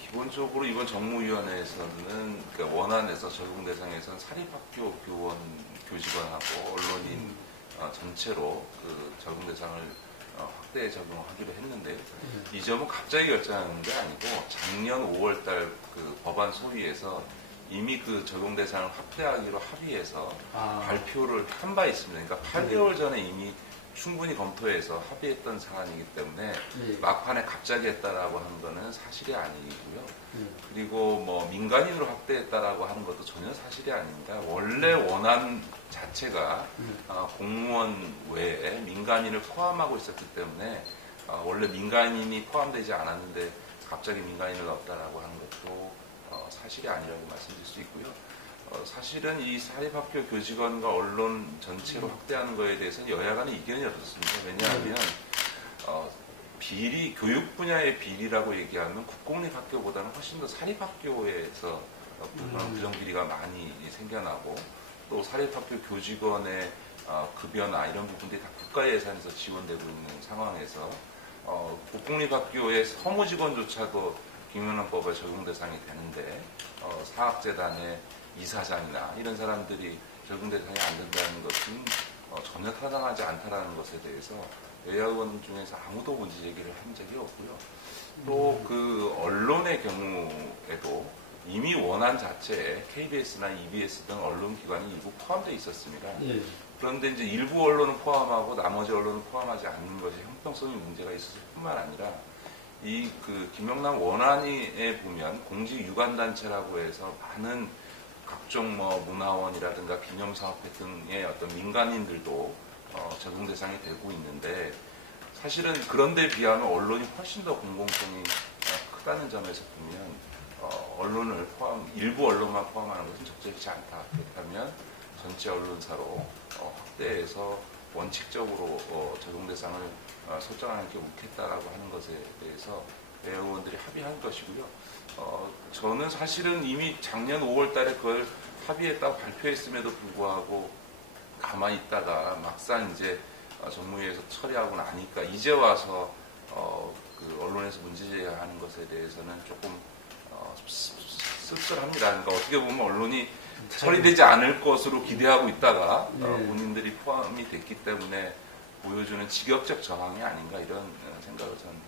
기본적으로 이번 정무위원회에서는 그러니까 원안에서 적용 대상에서는 사립학교 교원, 교직원하고 언론인 전체로 그 적용 대상을 확대 적용하기로 했는데 이 점은 갑자기 결정하는 게 아니고 작년 5월달 그 법안 소위에서 이미 그 적용 대상을 확대하기로 합의해서 발표를 한 바 있습니다. 그러니까 8개월 전에 이미 충분히 검토해서 합의했던 사안이기 때문에 막판에 갑자기 했다라고 하는 거는 사실이 아니고요. 그리고 뭐 민간인으로 확대했다라고 하는 것도 전혀 사실이 아닙니다. 원래 원안 자체가 공무원 외에 민간인을 포함하고 있었기 때문에 원래 민간인이 포함되지 않았는데 갑자기 민간인을 넣었다라고 하는 것도 사실이 아니라고 말씀드릴 수 있고요. 사실은 이 사립학교 교직원과 언론 전체로 확대하는 것에 대해서는 여야 간의 이견이 없었습니다. 왜냐하면 비리, 교육 분야의 비리라고 얘기하면 국공립학교보다는 훨씬 더 사립학교에서 그런 부정비리가 많이 생겨나고 또 사립학교 교직원의 급여나 이런 부분들이 다 국가 예산에서 지원되고 있는 상황에서 국공립학교의 서무직원조차도 김영란법에 적용 대상이 되는데 사학재단의 이사장이나 이런 사람들이 적용 대상이 안 된다는 것은 전혀 타당하지 않다라는 것에 대해서 여야 의원 중에서 아무도 문제 제기를 한 적이 없고요. 또 그 언론의 경우에도 이미 원안 자체에 KBS나 EBS 등 언론기관이 일부 포함되어 있었습니다. 그런데 이제 일부 언론은 포함하고 나머지 언론은 포함하지 않는 것이 형평성의 문제가 있었을 뿐만 아니라 이 그 김영남 원안에 보면 공직 유관단체라고 해서 많은 각종 뭐 문화원이라든가 기념사업회 등의 어떤 민간인들도 적용 대상이 되고 있는데 사실은 그런데 비하면 언론이 훨씬 더 공공성이 크다는 점에서 보면 언론을 일부 언론만 포함하는 것은 적절치 않다. 그렇다면 전체 언론사로 확대해서 원칙적으로 적용 대상을 설정하는 게 옳겠다라고 하는 것에 대해서 여야 의원들이 합의한 것이고요. 저는 사실은 이미 작년 5월 달에 그걸 합의했다고 발표했음에도 불구하고 가만히 있다가 막상 이제 정무위에서 처리하고 나니까 이제 와서 그 언론에서 문제 제기하는 것에 대해서는 조금 씁쓸합니다. 그러니까 어떻게 보면 언론이 처리되지 않을 것으로 기대하고 있다가 본인들이 포함이 됐기 때문에 보여주는 직역적 저항이 아닌가 이런 생각을 저는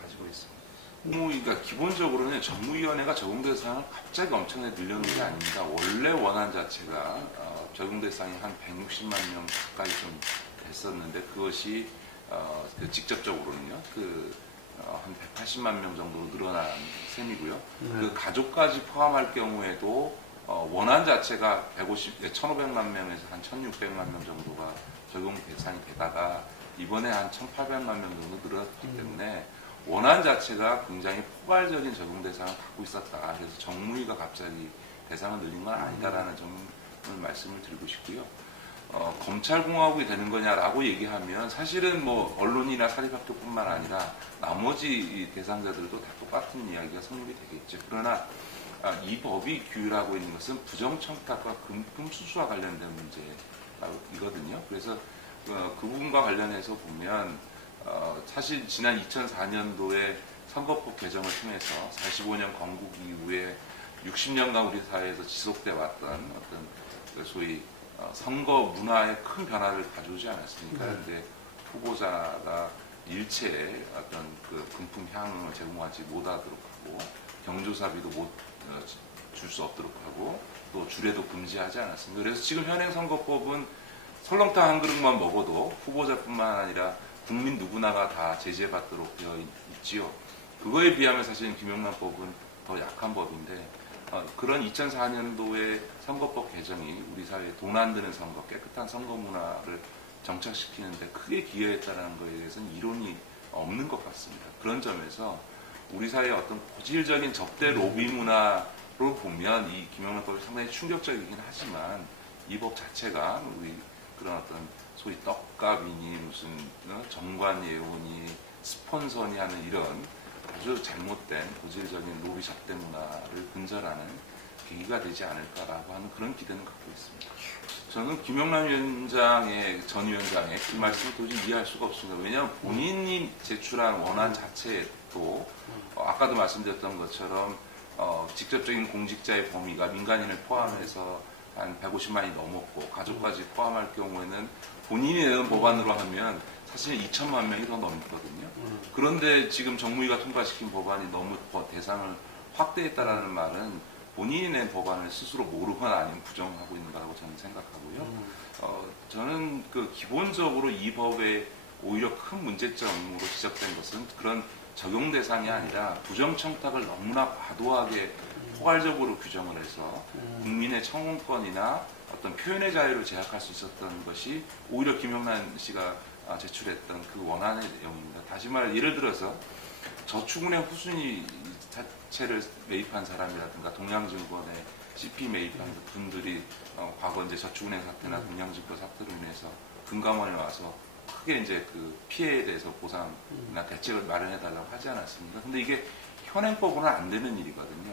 가지고 있습니다. 그러니까 기본적으로는 정무위원회가 적용 대상을 갑자기 엄청나게 늘려놓은 게 아닙니다. 원래 원안 자체가 적용 대상이 한 160만 명 가까이 좀 됐었는데 그것이 직접적으로는요 한 180만 명 정도로 늘어난 셈이고요. 그 가족까지 포함할 경우에도 원안 자체가 1,500만 명에서 한 1,600만 명 정도가 적용 대상이 되다가 이번에 한 1,800만 명 정도 늘어났기 때문에 원안 자체가 굉장히 포괄적인 적용 대상을 갖고 있었다. 그래서 정무위가 갑자기 대상을 늘린 건 아니다라는 점을 말씀을 드리고 싶고요. 검찰공화국이 되는 거냐라고 얘기하면 사실은 뭐 언론이나 사립학교뿐만 아니라 나머지 대상자들도 다 똑같은 이야기가 성립이 되겠죠. 그러나 이 법이 규율하고 있는 것은 부정청탁과 금품수수와 관련된 문제이거든요. 그래서 그 부분과 관련해서 보면 사실 지난 2004년도에 선거법 개정을 통해서 45년 건국 이후에 60년간 우리 사회에서 지속돼 왔던 어떤 소위 선거 문화에 큰 변화를 가져오지 않았습니까? 그런데 후보자가 일체의 어떤 그 금품 향응을 제공하지 못하도록 하고 경조사비도 줄 수 없도록 하고 또 주례도 금지하지 않았습니다. 그래서 지금 현행 선거법은 설렁탕 한 그릇만 먹어도 후보자뿐만 아니라 국민 누구나가 다 제재받도록 되어 있지요. 그거에 비하면 사실 김영란법은 더 약한 법인데 그런 2004년도의 선거법 개정이 우리 사회에 돈 안 드는 선거, 깨끗한 선거 문화를 정착시키는데 크게 기여했다는 것에 대해서는 이론이 없는 것 같습니다. 그런 점에서 우리 사회의 어떤 고질적인 접대 로비 문화로 보면 이 김영란법이 상당히 충격적이긴 하지만 이 법 자체가 우리 그런 어떤 소위 떡값이니 무슨 정관예우니 스폰서니 하는 이런 아주 잘못된 고질적인 로비 접대 문화를 근절하는 계기가 되지 않을까라고 하는 그런 기대는 갖고 있습니다. 저는 김영남 전 위원장의 그 말씀을 도저히 이해할 수가 없습니다. 왜냐하면 본인이 제출한 원안 자체에 것도 아까도 말씀드렸던 것처럼 직접적인 공직자의 범위가 민간인을 포함해서 한 150만이 넘었고 가족까지 포함할 경우에는 본인이 내는 법안으로 하면 사실 2천만 명이 더 넘거든요. 그런데 지금 정무위가 통과시킨 법안이 너무 대상을 확대했다라는 말은 본인이 낸 법안을 스스로 모르거나 아니면 부정하고 있는 거라고 저는 생각하고요. 저는 기본적으로 이 법에 오히려 큰 문제점으로 지적된 것은 그런 적용 대상이 아니라 부정청탁을 너무나 과도하게 포괄적으로 규정을 해서 국민의 청원권이나 어떤 표현의 자유를 제약할 수 있었던 것이 오히려 김영란 씨가 제출했던 그 원안의 내용입니다. 다시 말해 예를 들어서 저축은행 후순위 자체를 매입한 사람이라든가 동양증권에 CP 매입한 분들이 과거 이제 저축은행 사태나 동양증권 사태로 인해서 금감원에 와서 크게 이제 그 피해에 대해서 보상이나 대책을 마련해달라고 하지 않았습니까? 근데 이게 현행법으로는 안 되는 일이거든요.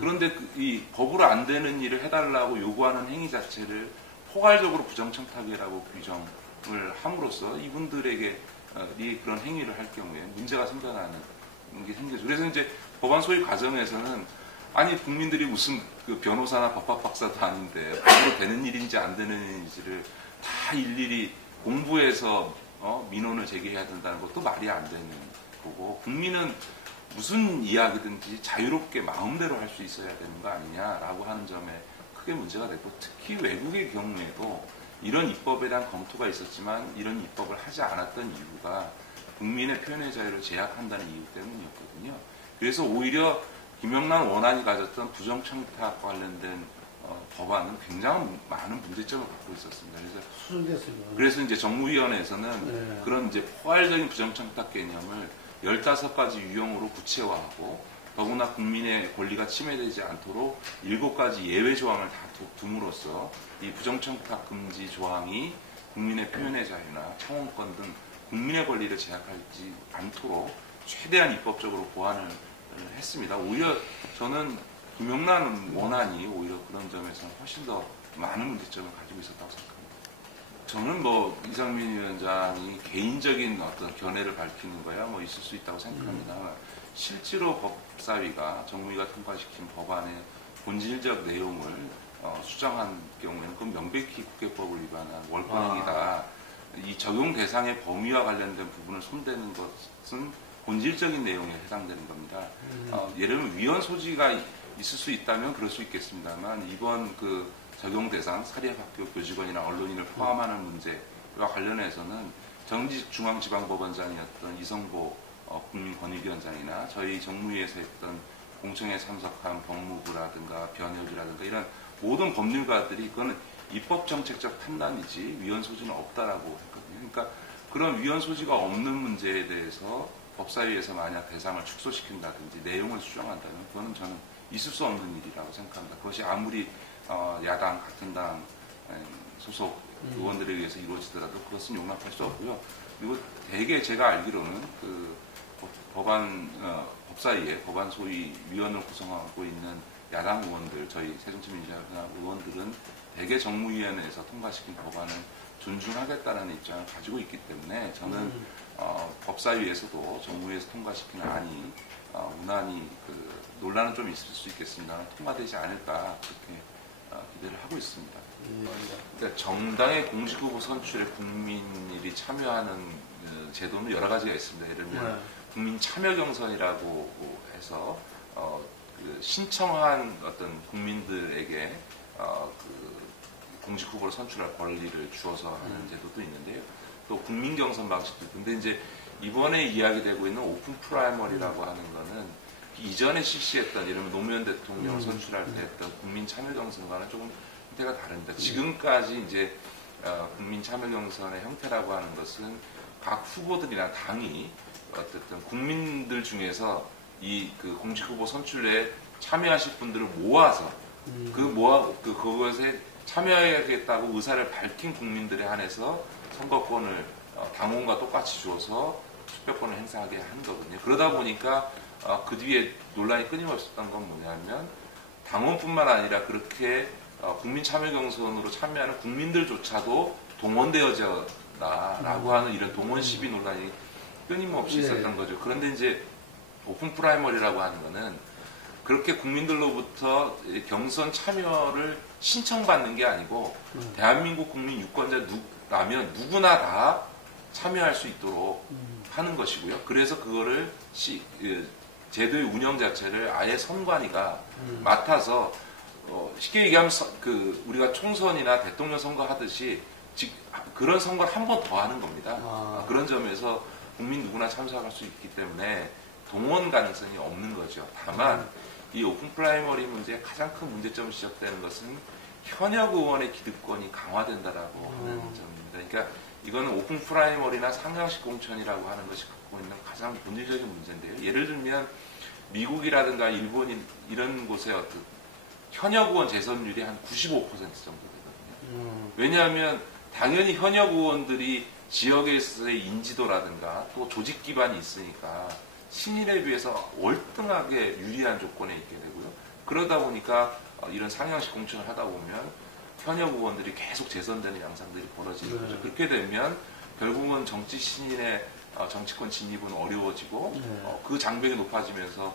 그런데 이 법으로 안 되는 일을 해달라고 요구하는 행위 자체를 포괄적으로 부정청탁이라고 규정을 함으로써 이분들에게 그런 행위를 할 경우에 문제가 생겨나는 게 생기죠. 그래서 이제 법안 소위 과정에서는 아니 국민들이 무슨 그 변호사나 법학 박사도 아닌데 법으로 되는 일인지 안 되는 일인지를 다 일일이 공부해서 민원을 제기해야 된다는 것도 말이 안 되는 거고 국민은 무슨 이야기든지 자유롭게 마음대로 할 수 있어야 되는 거 아니냐라고 하는 점에 크게 문제가 됐고 특히 외국의 경우에도 이런 입법에 대한 검토가 있었지만 이런 입법을 하지 않았던 이유가 국민의 표현의 자유를 제약한다는 이유 때문이었거든요. 그래서 오히려 김영란 원안이 가졌던 부정청탁 관련된 법안은 굉장히 많은 문제점을 갖고 있었습니다. 그래서 이제 정무위원회에서는 그런 이제 포괄적인 부정청탁 개념을 15가지 유형으로 구체화하고 더구나 국민의 권리가 침해되지 않도록 7가지 예외 조항을 다 둠으로써 이 부정청탁 금지 조항이 국민의 표현의 자유나 청원권 등 국민의 권리를 제약하지 않도록 최대한 입법적으로 보완을 했습니다. 오히려 저는 김영란 원안이 오히려 그런 점에서는 훨씬 더 많은 문제점을 가지고 있었다고 생각합니다. 저는 뭐 이상민 위원장이 개인적인 어떤 견해를 밝히는 거야 뭐 있을 수 있다고 생각합니다. 실제로 법사위가 정무위가 통과시킨 법안의 본질적 내용을 수정한 경우에는 그건 명백히 국회법을 위반한 월권행위다. 이 적용 대상의 범위와 관련된 부분을 손대는 것은 본질적인 내용에 해당되는 겁니다. 예를 들면 위헌 소지가 있을 수 있다면 그럴 수 있겠습니다만 이번 그 적용 대상 사립학교 교직원이나 언론인을 포함하는 문제와 관련해서는 정직 중앙지방법원장이었던 이성보 국민권익위원장이나 저희 정무위에서 했던 공청회에 참석한 법무부라든가 변협이라든가 이런 모든 법률가들이 그거는 입법정책적 판단이지 위헌 소지는 없다라고 했거든요. 그러니까 그런 위헌 소지가 없는 문제에 대해서 법사위에서 만약 대상을 축소시킨다든지 내용을 수정한다면 그거는 저는 있을 수 없는 일이라고 생각합니다. 그것이 아무리 야당 같은 당 소속 의원들에 의해서 이루어지더라도 그것은 용납할 수 없고요. 그리고 대개 제가 알기로는 그 법사위에 법안 소위 위원을 구성하고 있는 야당 의원들, 저희 새정치민주연합 의원들은 대개 정무위원회에서 통과시킨 법안을 존중하겠다는 입장을 가지고 있기 때문에 저는 법사위에서도 정무위에서 통과시킨 안이 무난히 그 논란은 좀 있을 수 있겠습니다만 통과되지 않을까 그렇게 기대를 하고 있습니다. 그러니까 정당의 공식 후보 선출에 국민들이 참여하는 제도는 여러 가지가 있습니다. 예를 들면 국민 참여 경선이라고 해서 그 신청한 어떤 국민들에게 그 공식 후보를 선출할 권리를 주어서 하는 제도도 있는데요. 또 국민 경선 방식도 있는데 이제 이번에 이야기되고 있는 오픈 프라이머리라고 하는 거는 이전에 실시했던 예를 들면 노무현 대통령을 선출할 때 했던 국민 참여 경선과는 조금 형태가 다릅니다. 지금까지 이제 국민 참여 경선의 형태라고 하는 것은 각 후보들이나 당이 어쨌든 국민들 중에서 이 그 공식 후보 선출에 참여하실 분들을 모아서 그것에 참여하겠다고 의사를 밝힌 국민들에 한해서 선거권을 당원과 똑같이 주어서 투표권을 행사하게 하는 거거든요. 그러다 보니까 그 뒤에 논란이 끊임없었던 건 뭐냐면 당원뿐만 아니라 그렇게 국민 참여 경선으로 참여하는 국민들조차도 동원되어졌다라고 하는 이런 동원 시비 논란이 끊임없이 있었던 거죠. 그런데 이제 오픈 프라이머리라고 하는 거는 그렇게 국민들로부터 경선 참여를 신청받는 게 아니고 대한민국 국민 유권자라면 누구나 다 참여할 수 있도록 하는 것이고요. 그래서 그거를 제도의 운영 자체를 아예 선관위가 맡아서 쉽게 얘기하면 우리가 총선이나 대통령 선거 하듯이 그런 선거를 한 번 더 하는 겁니다. 그런 점에서 국민 누구나 참석할 수 있기 때문에 동원 가능성이 없는 거죠. 다만 이 오픈 프라이머리 문제의 가장 큰 문제점이 지적되는 것은 현역 의원의 기득권이 강화된다라고 하는 점입니다. 그러니까 이거는 오픈 프라이머리나 상향식 공천이라고 하는 것이 갖고 있는 가장 본질적인 문제인데요. 예를 들면 미국이라든가 일본 이런 곳의 어떤 현역 의원 재선율이 한 95% 정도 되거든요. 왜냐하면 당연히 현역 의원들이 지역에 있어서의 인지도라든가 또 조직 기반이 있으니까 신인에 비해서 월등하게 유리한 조건에 있게 되고요. 그러다 보니까 이런 상향식 공천을 하다 보면 현역 의원들이 계속 재선되는 양상들이 벌어지는 거죠. 그렇게 되면 결국은 정치 신인의 정치권 진입은 어려워지고 그 장벽이 높아지면서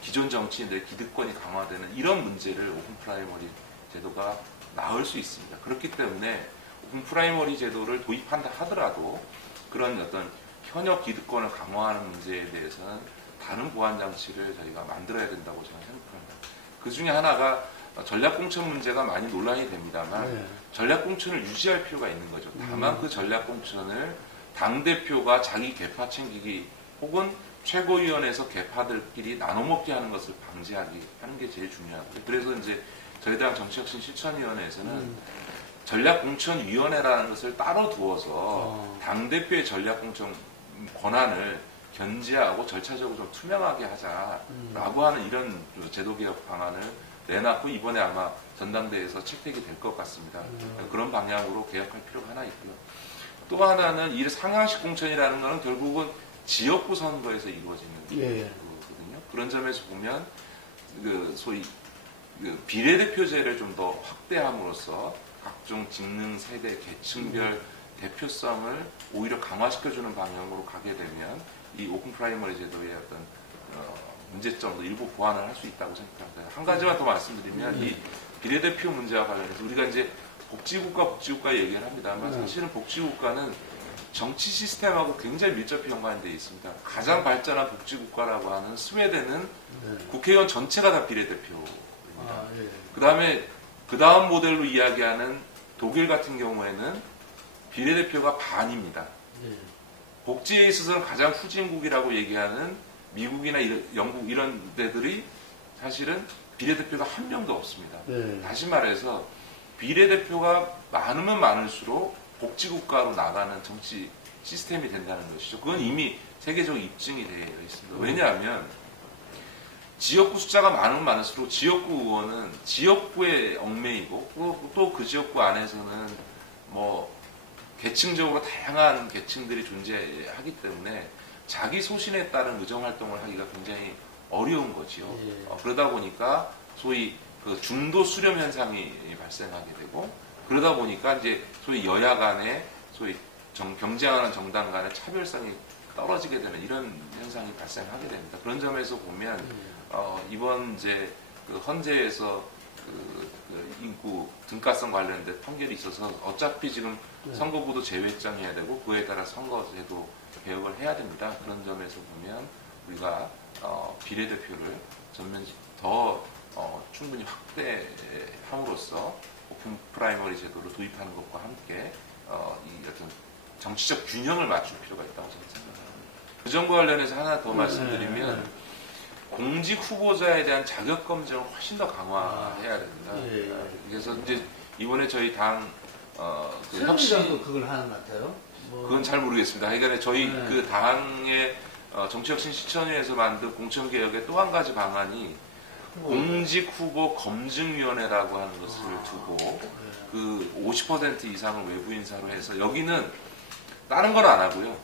기존 정치인들의 기득권이 강화되는 이런 문제를 오픈 프라이머리 제도가 낳을 수 있습니다. 그렇기 때문에 오픈 프라이머리 제도를 도입한다 하더라도 그런 어떤 현역 기득권을 강화하는 문제에 대해서는 다른 보완 장치를 저희가 만들어야 된다고 저는 생각합니다. 그 중에 하나가 전략공천 문제가 많이 논란이 됩니다만 전략공천을 유지할 필요가 있는 거죠. 다만 그 전략공천을 당대표가 자기 계파 챙기기 혹은 최고위원회에서 계파들끼리 나눠먹게 하는 것을 방지하기 하는 게 제일 중요하고요. 그래서 이제 저희 당 정치혁신 실천위원회에서는 전략공천위원회라는 것을 따로 두어서 당대표의 전략공천 권한을 견제하고 절차적으로 좀 투명하게 하자라고 하는 이런 제도개혁 방안을 내놨고 이번에 아마 전당대회에서 채택이 될 것 같습니다. 그런 방향으로 개혁할 필요가 하나 있고요. 또 하나는 이 상향식 공천이라는 것은 결국은 지역구 선거에서 이루어지는 거거든요. 그런 점에서 보면 소위 비례대표제를 좀 더 확대함으로써 각종 직능, 세대, 계층별 대표성을 오히려 강화시켜주는 방향으로 가게 되면 이 오픈 프라이머리 제도의 어떤 문제점도 일부 보완을 할 수 있다고 생각합니다. 한 가지만 더 말씀드리면 이 비례대표 문제와 관련해서 우리가 이제 복지국가 얘기를 합니다만 사실은 복지국가는 정치 시스템하고 굉장히 밀접히 연관되어 있습니다. 가장 발전한 복지국가라고 하는 스웨덴은 국회의원 전체가 다 비례대표입니다. 그 다음 모델로 이야기하는 독일 같은 경우에는 비례대표가 반입니다. 복지에 있어서는 가장 후진국이라고 얘기하는 미국이나 영국 이런 데들이 사실은 비례대표가 한 명도 없습니다. 다시 말해서 비례대표가 많으면 많을수록 복지국가로 나가는 정치 시스템이 된다는 것이죠. 그건 이미 세계적으로 입증이 되어 있습니다. 왜냐하면 지역구 숫자가 많으면 많을수록 지역구 의원은 지역구에 얽매이고 또 그 지역구 안에서는 계층적으로 다양한 계층들이 존재하기 때문에 자기 소신에 따른 의정활동을 하기가 굉장히 어려운 거지요. 그러다 보니까 소위 그 중도 수렴 현상이 발생하게 되고 그러다 보니까 이제 소위 여야 간에 소위 경쟁하는 정당 간의 차별성이 떨어지게 되는 이런 현상이 발생하게 됩니다. 그런 점에서 보면 이번 이제 그 헌재에서 그 인구 등가성 관련된 판결이 있어서 어차피 지금 선거구도 재획정해야 되고 그에 따라 선거제도 개혁을 해야 됩니다. 그런 점에서 보면 우리가 비례대표를 더 충분히 확대함으로써 오픈 프라이머리 제도를 도입하는 것과 함께 이 어떤 정치적 균형을 맞출 필요가 있다고 저는 생각합니다. 그 점과 관련해서 하나 더 말씀드리면 공직 후보자에 대한 자격 검증을 훨씬 더 강화해야 됩니다. 그래서 이제 이번에 저희 당 그 혁신 그걸 하는 것 같아요. 그건 잘 모르겠습니다. 그러니까 저희 그 당의 정치혁신 실천위에서 만든 공천개혁의 또 한 가지 방안이 공직 후보 검증위원회라고 하는 것을 두고 그 50% 이상을 외부 인사로 해서 여기는 다른 건 안 하고요.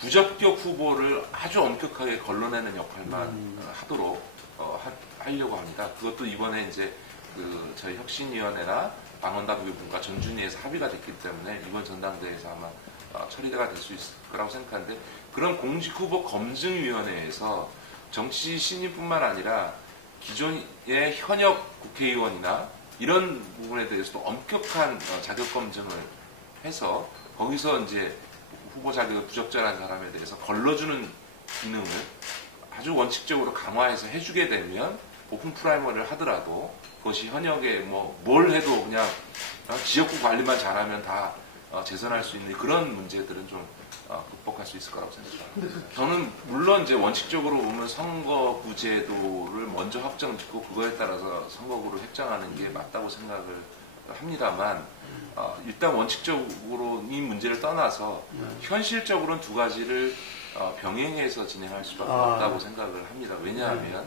부적격 후보를 아주 엄격하게 걸러내는 역할만 하도록 하려고 합니다. 그것도 이번에 이제 그 저희 혁신위원회나 방언당규분과 전준위에서 합의가 됐기 때문에 이번 전당대회에서 아마 처리가 될 수 있을 거라고 생각하는데 그런 공직후보 검증위원회에서 정치 신인뿐만 아니라 기존의 현역 국회의원이나 이런 부분에 대해서도 엄격한 자격 검증을 해서 거기서 이제 후보 자격을 부적절한 사람에 대해서 걸러주는 기능을 아주 원칙적으로 강화해서 해주게 되면 오픈 프라이머리를 하더라도 그것이 현역에 뭘 해도 그냥 지역구 관리만 잘하면 다 재선할 수 있는 그런 문제들은 좀 극복할 수 있을 거라고 생각합니다. 저는 물론 이제 원칙적으로 보면 선거구제도를 먼저 확정짓고 그거에 따라서 선거구를 획정하는 게 맞다고 생각을 합니다만 일단 원칙적으로 이 문제를 떠나서 현실적으로는 두 가지를 병행해서 진행할 수밖에 없다고 생각을 합니다. 왜냐하면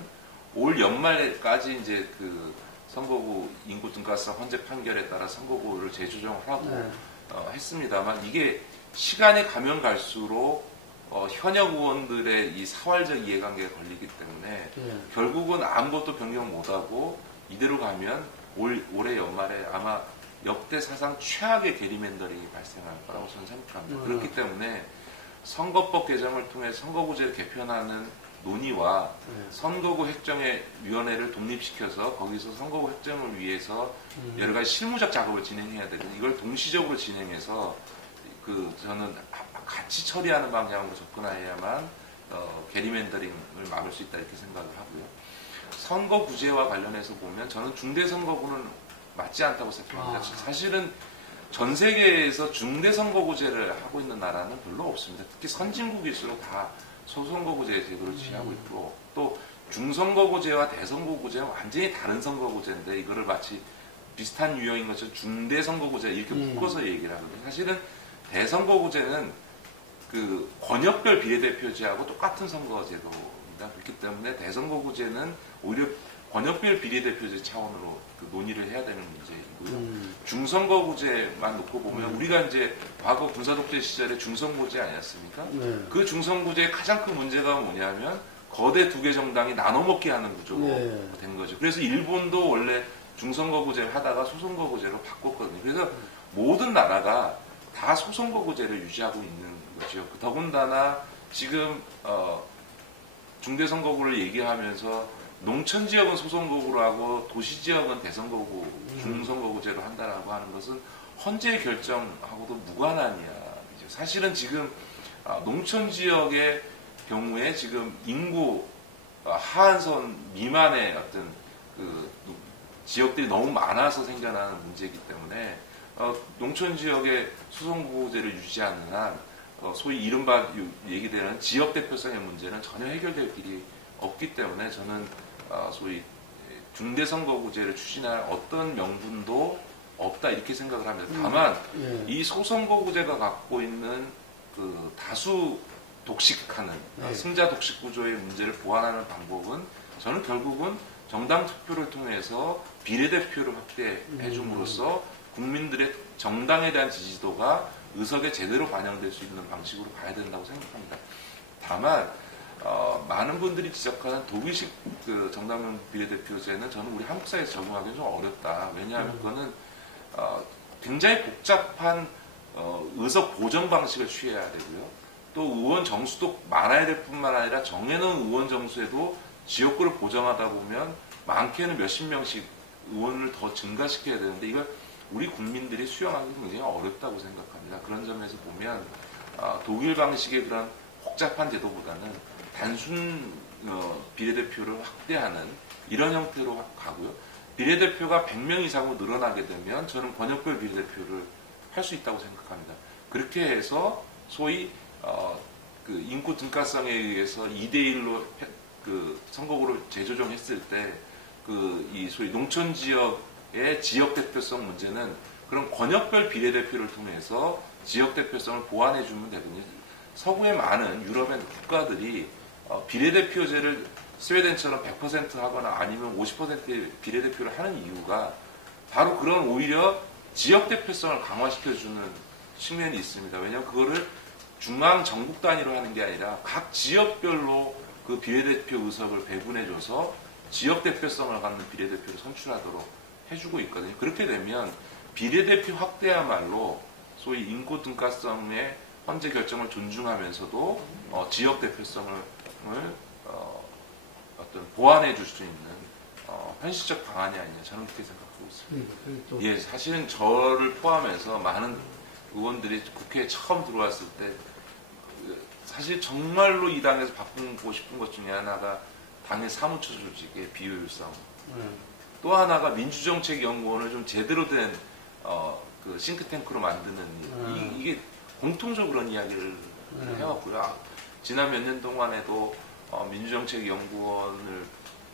올 연말까지 이제 그 선거구 인구 등가성 헌재 판결에 따라 선거구를 재조정을 하고 했습니다만 이게 시간이 가면 갈수록 현역 의원들의 이 사활적 이해관계가 걸리기 때문에 결국은 아무것도 변경 못하고 이대로 가면 올해 연말에 아마 역대 사상 최악의 게리맨더링이 발생할 거라고 저는 생각합니다. 그렇기 때문에 선거법 개정을 통해 선거구제를 개편하는 논의와 선거구 획정의 위원회를 독립시켜서 거기서 선거구 획정을 위해서 여러 가지 실무적 작업을 진행해야 되거든요. 이걸 동시적으로 진행해서 저는 같이 처리하는 방향으로 접근해야만 게리맨더링을 막을 수 있다 이렇게 생각을 하고요. 선거구제와 관련해서 보면 저는 중대선거구는 맞지 않다고 생각합니다. 사실은 전 세계에서 중대선거구제를 하고 있는 나라는 별로 없습니다. 특히 선진국일수록 다 소선거구제 제도를 취하고 있고 또 중선거구제와 대선거구제는 완전히 다른 선거구제인데 이거를 마치 비슷한 유형인 것처럼 중대선거구제 이렇게 묶어서 얘기를 하거든요. 사실은 대선거구제는 그 권역별 비례대표제하고 똑같은 선거제도입니다. 그렇기 때문에 대선거구제는 오히려 권역별 비례대표제 차원으로 논의를 해야 되는 문제이고요. 중선거구제만 놓고 보면 우리가 이제 과거 군사독재 시절에 중선거구제 아니었습니까? 그 중선거구제의 가장 큰 문제가 뭐냐면 거대 두 개 정당이 나눠먹게 하는 구조로 된 거죠. 그래서 일본도 원래 중선거구제를 하다가 소선거구제로 바꿨거든요. 그래서 모든 나라가 다 소선거구제를 유지하고 있는 거죠. 더군다나 지금 중대선거구를 얘기하면서 농촌 지역은 소선거구로 하고 도시 지역은 대선거구, 중선거구제로 한다라고 하는 것은 헌재 결정하고도 무관한 이야기죠. 사실은 지금 농촌 지역의 경우에 지금 인구 하한선 미만의 어떤 그 지역들이 너무 많아서 생겨나는 문제이기 때문에 농촌 지역의 소선거구제를 유지하는 한 소위 이른바 얘기되는 지역 대표성의 문제는 전혀 해결될 길이 없기 때문에 저는 소위 중대선거구제를 추진할 어떤 명분도 없다 이렇게 생각을 합니다. 다만 이 소선거구제가 갖고 있는 그 다수 독식하는 승자 독식 구조의 문제를 보완하는 방법은 저는 결국은 정당 투표를 통해서 비례대표를 확대해 줌으로써 국민들의 정당에 대한 지지도가 의석에 제대로 반영될 수 있는 방식으로 가야 된다고 생각합니다. 다만 많은 분들이 지적하는 독일식 그 정당명 비례대표제는 저는 우리 한국 사회에서 적용하기는 좀 어렵다. 왜냐하면 그거는 굉장히 복잡한 의석 보정 방식을 취해야 되고요. 또 의원 정수도 많아야 될 뿐만 아니라 정해놓은 의원 정수에도 지역구를 보정하다 보면 많게는 몇십 명씩 의원을 더 증가시켜야 되는데 이걸 우리 국민들이 수용하기 굉장히 어렵다고 생각합니다. 그런 점에서 보면 독일 방식의 그런 복잡한 제도보다는 단순 비례대표를 확대하는 이런 형태로 가고요. 비례대표가 100명 이상으로 늘어나게 되면 저는 권역별 비례대표를 할 수 있다고 생각합니다. 그렇게 해서 소위 그 인구 등가성에 의해서 2대1로 그 선거구를 재조정했을 때 이 소위 농촌 지역의 지역 대표성 문제는 그런 권역별 비례대표를 통해서 지역 대표성을 보완해 주면 되거든요. 서구의 많은 유럽의 국가들이 비례대표제를 스웨덴처럼 100% 하거나 아니면 50%의 비례대표를 하는 이유가 바로 그런 오히려 지역 대표성을 강화시켜주는 측면이 있습니다. 왜냐하면 그거를 중앙 전국 단위로 하는 게 아니라 각 지역별로 그 비례대표 의석을 배분해줘서 지역 대표성을 갖는 비례대표를 선출하도록 해주고 있거든요. 그렇게 되면 비례대표 확대야말로 소위 인구 등가성의 헌재 결정을 존중하면서도 지역 대표성을 어떤 보완해 줄 수 있는 현실적 방안이 아니냐 저는 그렇게 생각하고 있습니다. 예, 사실은 저를 포함해서 많은 의원들이 국회에 처음 들어왔을 때 사실 정말로 이 당에서 바꾸고 싶은 것 중에 하나가 당의 사무처 조직의 비효율성. 또 하나가 민주정책연구원을 좀 제대로 된 그 싱크탱크로 만드는 이게 공통적으로 그런 이야기를 해왔고요. 지난 몇 년 동안에도 민주정책연구원을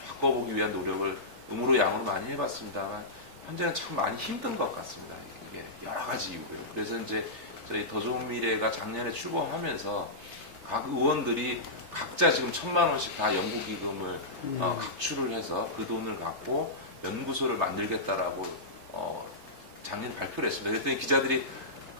바꿔보기 위한 노력을 음으로 양으로 많이 해봤습니다만 현재는 참 많이 힘든 것 같습니다. 이게 여러 가지 이유고요. 그래서 이제 저희 더 좋은 미래가 작년에 출범하면서 각 의원들이 각자 지금 1,000만 원씩 다 연구기금을 각출을 해서 그 돈을 갖고 연구소를 만들겠다라고 작년에 발표를 했습니다. 그랬더니 기자들이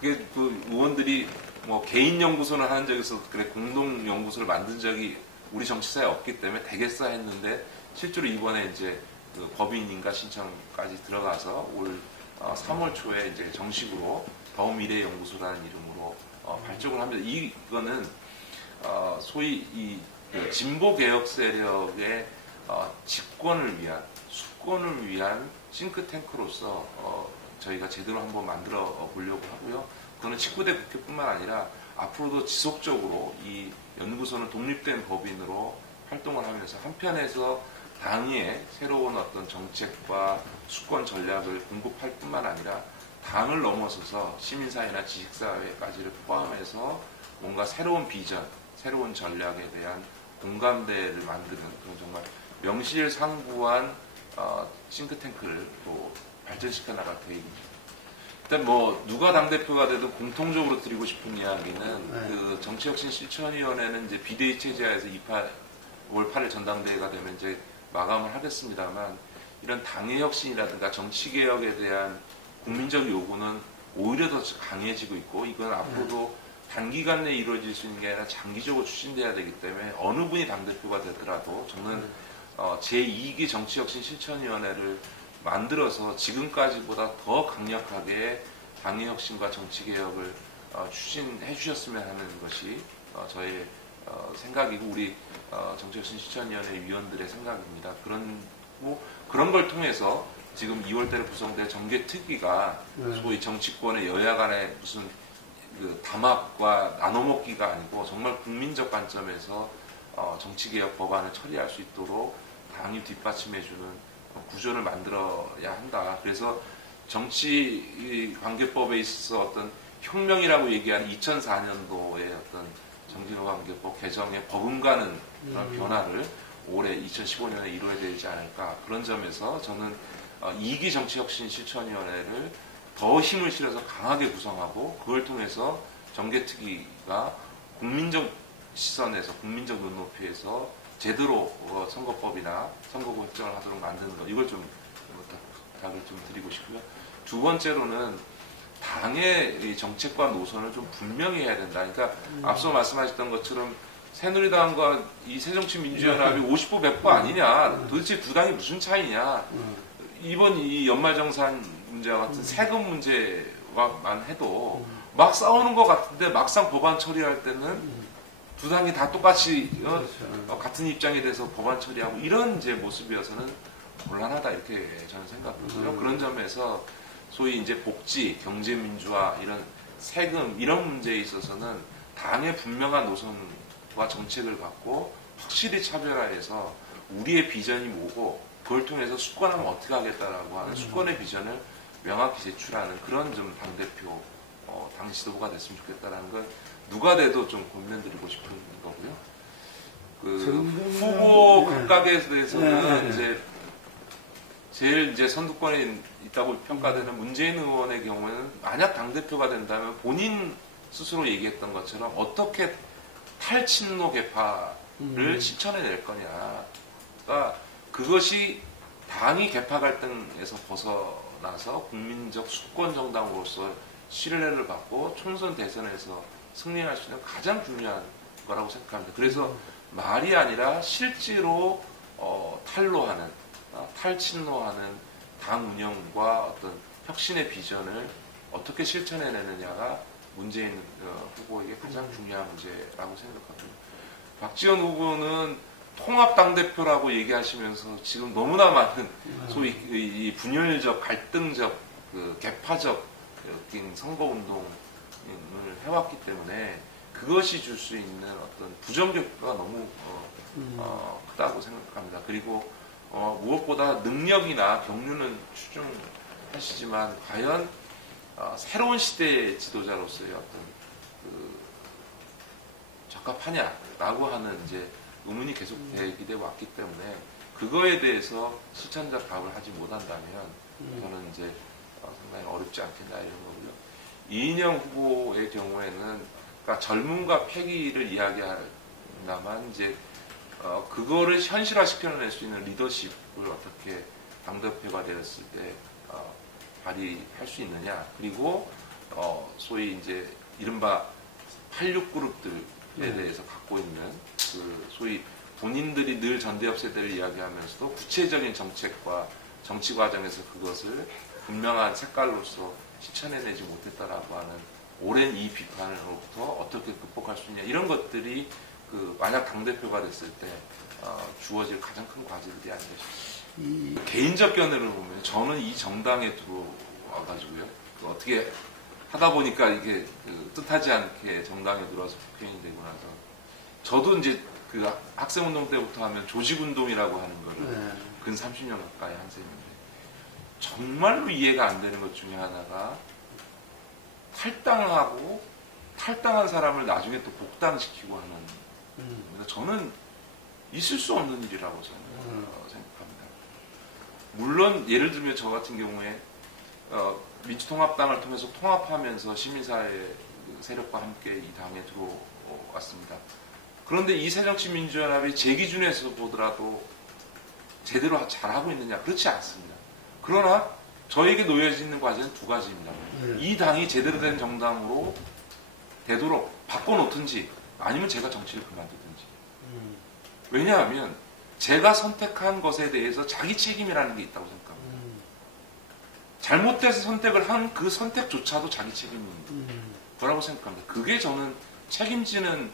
그게 그 의원들이 뭐 개인 연구소는 하는 적이 있어서 그래 공동 연구소를 만든 적이 우리 정치사에 없기 때문에 되겠어 했는데 실제로 이번에 이제 그 법인인가 신청까지 들어가서 올 3월 초에 이제 정식으로 더미래연구소라는 이름으로 발족을 합니다. 이거는 소위 이 진보 개혁 세력의 집권을 위한 수권을 위한 싱크탱크로서 저희가 제대로 한번 만들어 보려고 하고요. 그거는 19대 국회뿐만 아니라 앞으로도 지속적으로 이 연구소는 독립된 법인으로 활동을 하면서 한편에서 당의 새로운 어떤 정책과 수권 전략을 공급할 뿐만 아니라 당을 넘어서서 시민사회나 지식사회까지를 포함해서 뭔가 새로운 비전, 새로운 전략에 대한 공감대를 만드는 그런 정말 명실상부한 싱크탱크를 또 발전시켜 나갈 계획입니다. 일단 뭐 누가 당대표가 되든 공통적으로 드리고 싶은 이야기는 그 정치혁신실천위원회는 이제 비대위 체제하에서 5월 8일 전당대회가 되면 이제 마감을 하겠습니다만 이런 당의 혁신이라든가 정치개혁에 대한 국민적 요구는 오히려 더 강해지고 있고 이건 앞으로도 단기간 내에 이루어질 수 있는 게 아니라 장기적으로 추진돼야 되기 때문에 어느 분이 당대표가 되더라도 저는 제2기 정치혁신실천위원회를 만들어서 지금까지보다 더 강력하게 당의 혁신과 정치개혁을 추진해 주셨으면 하는 것이 저의 생각이고 우리 정치혁신실천위원회 위원들의 생각입니다. 그런 걸 통해서 지금 2월달에 구성된 정개특위가 소위 정치권의 여야 간의 무슨 그 담합과 나눠먹기가 아니고 정말 국민적 관점에서 정치개혁 법안을 처리할 수 있도록 당이 뒷받침해주는 구조를 만들어야 한다. 그래서 정치관계법에 있어서 어떤 혁명이라고 얘기하는 2004년도의 어떤 정치관계법 개정의 버금가는 그런 변화를 올해 2015년에 이루어야 되지 않을까. 그런 점에서 저는 2기 정치혁신실천위원회를 더 힘을 실어서 강하게 구성하고 그걸 통해서 정개특위가 국민적 시선에서 국민적 눈높이에서 제대로 선거법이나 선거구 획정을 하도록 만드는 것 이걸 좀 답을 좀 드리고 싶고요. 두 번째로는 당의 정책과 노선을 좀 분명히 해야 된다. 그러니까 앞서 말씀하셨던 것처럼 새누리당과 이 새정치민주연합이 50부 100부 아니냐. 도대체 두 당이 무슨 차이냐. 이번 이 연말정산 문제와 같은 세금 문제와만 해도 막 싸우는 것 같은데 막상 법안 처리할 때는 두 당이 다 똑같이 같은 입장에 대해서 법안 처리하고 이런 이제 모습이어서는 곤란하다 이렇게 저는 생각하고요. 그런 점에서 소위 이제 복지, 경제 민주화 이런 세금 이런 문제에 있어서는 당의 분명한 노선과 정책을 갖고 확실히 차별화해서 우리의 비전이 뭐고 그걸 통해서 수권하면 어떻게 하겠다라고 하는 수권의 비전을 명확히 제출하는 그런 좀 당대표, 당 지도부가 됐으면 좋겠다라는 걸 누가 돼도 좀 고민해드리고 싶은 거고요. 후보 각각에 대해서는 이제 제일 이제 선두권에 있다고 평가되는 문재인 의원의 경우에는 만약 당대표가 된다면 본인 스스로 얘기했던 것처럼 어떻게 탈친노 개파를 실천해낼 거냐. 그러니까 그것이 당이 개파 갈등에서 벗어나서 국민적 수권 정당으로서 신뢰를 받고 총선 대선에서 승리할 수 있는 가장 중요한 거라고 생각합니다. 그래서 말이 아니라 실제로 탈로하는, 탈친노하는 당 운영과 어떤 혁신의 비전을 어떻게 실천해내느냐가 문재인 후보에게 가장 중요한 문제라고 생각합니다. 박지원 후보는 통합 당대표라고 얘기하시면서 지금 너무나 많은 소위 이 분열적, 갈등적, 개파적 선거운동을 해왔기 때문에 그것이 줄 수 있는 어떤 부정적효과가 너무 크다고 생각합니다. 그리고 무엇보다 능력이나 경륜은 추중하시지만 과연 새로운 시대의 지도자로서의 어떤 적합하냐라고 하는 이제 의문이 계속 제기돼 왔기 때문에 그거에 대해서 실천적 답을 하지 못한다면 저는 이제 상당히 어렵지 않겠나 이런 거고요. 이인영 후보의 경우에는 그러니까 젊음과 패기를 이야기한다만 이제 그거를 현실화시켜낼 수 있는 리더십을 어떻게 당대표가 되었을 때 발휘할 수 있느냐. 그리고 소위 이제 이른바 86그룹들에 대해서 갖고 있는 그 소위 본인들이 늘 전대협 세대를 이야기하면서도 구체적인 정책과 정치 과정에서 그것을 분명한 색깔로서 실천해내지 못했다라고 하는 오랜 이 비판으로부터 어떻게 극복할 수 있냐 이런 것들이 만약 당대표가 됐을 때 주어질 가장 큰 과제들이 아니겠습니까? 개인적 견해를 보면 저는 이 정당에 들어와가지고요 어떻게 하다 보니까 이게 뜻하지 않게 정당에 들어와서 국회의원이 되고 나서 저도 이제 그 학생운동 때부터 하면 조직운동이라고 하는 거를 근 30년 가까이 한 셈인데 정말로 이해가 안 되는 것 중에 하나가 탈당을 하고 탈당한 사람을 나중에 또 복당시키고 하는 그래서 저는 있을 수 없는 일이라고 저는 생각합니다. 물론 예를 들면 저 같은 경우에 민주통합당을 통해서 통합하면서 시민사회 세력과 함께 이 당에 들어왔습니다. 그런데 이 새정치민주연합이 제 기준에서 보더라도 제대로 잘하고 있느냐? 그렇지 않습니다. 그러나 저에게 놓여지는 과제는 두 가지입니다. 이 당이 제대로 된 정당으로 되도록 바꿔놓든지 아니면 제가 정치를 그만두든지. 왜냐하면 제가 선택한 것에 대해서 자기 책임이라는 게 있다고 생각합니다. 잘못돼서 선택을 한 그 선택조차도 자기 책임입니다. 거라고 생각합니다. 그게 저는 책임지는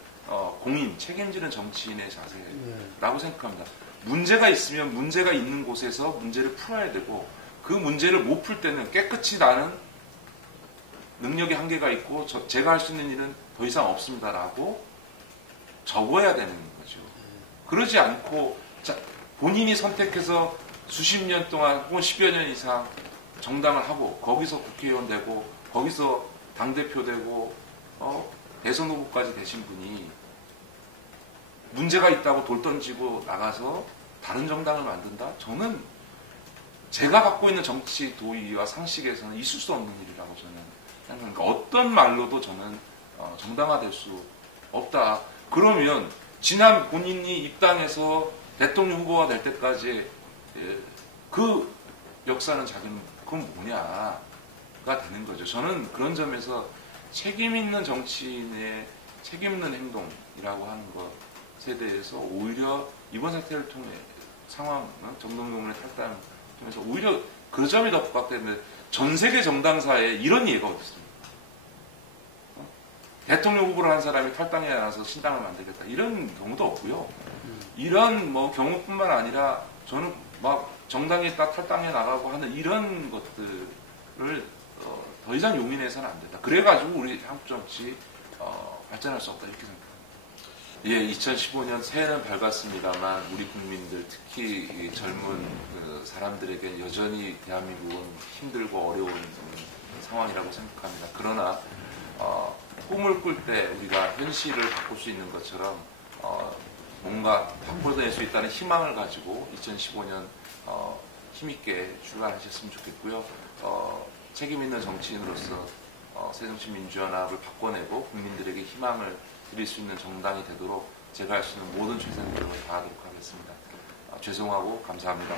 공인, 책임지는 정치인의 자세라고 생각합니다. 문제가 있으면 문제가 있는 곳에서 문제를 풀어야 되고 그 문제를 못 풀 때는 깨끗이 나는 능력의 한계가 있고 제가 할 수 있는 일은 더 이상 없습니다라고 적어야 되는 거죠. 그러지 않고 본인이 선택해서 수십 년 동안 혹은 10여 년 이상 정당을 하고 거기서 국회의원 되고 거기서 당대표 되고 대선 후보까지 되신 분이 문제가 있다고 돌 던지고 나가서 다른 정당을 만든다? 저는 제가 갖고 있는 정치 도의와 상식에서는 있을 수 없는 일이라고 저는 생각합니다. 어떤 말로도 저는 정당화될 수 없다. 그러면 지난 본인이 입당해서 대통령 후보가 될 때까지 그 역사는 자기는 그건 뭐냐가 되는 거죠. 저는 그런 점에서 책임 있는 정치인의 책임 있는 행동이라고 하는 것에 대해서 오히려 이번 사태를 통해 정동영문의 탈당을 통해서 오히려 그 점이 더 부각되는데 전 세계 정당사에 이런 예가 어디 있습니까? 대통령 후보를 한 사람이 탈당해 나서 신당을 만들겠다 이런 경우도 없고요. 이런 경우뿐만 아니라 저는 막 정당에 딱 탈당해 나가고 하는 이런 것들을 더 이상 용인해서는 안 된다. 그래가지고 우리 한국 정치 발전할 수 없다 이렇게 생각합니다. 예, 2015년 새해는 밝았습니다만 우리 국민들 특히 젊은 사람들에게 여전히 대한민국은 힘들고 어려운 상황이라고 생각합니다. 그러나 꿈을 꿀 때 우리가 현실을 바꿀 수 있는 것처럼 뭔가 바꿔낼 수 있다는 희망을 가지고 2015년 힘있게 출발하셨으면 좋겠고요. 책임 있는 정치인으로서 새정치민주연합을 바꿔내고 국민들에게 희망을 드릴 수 있는 정당이 되도록 제가 할 수 있는 모든 최선의 노력을 다하도록 하겠습니다. 죄송하고 감사합니다.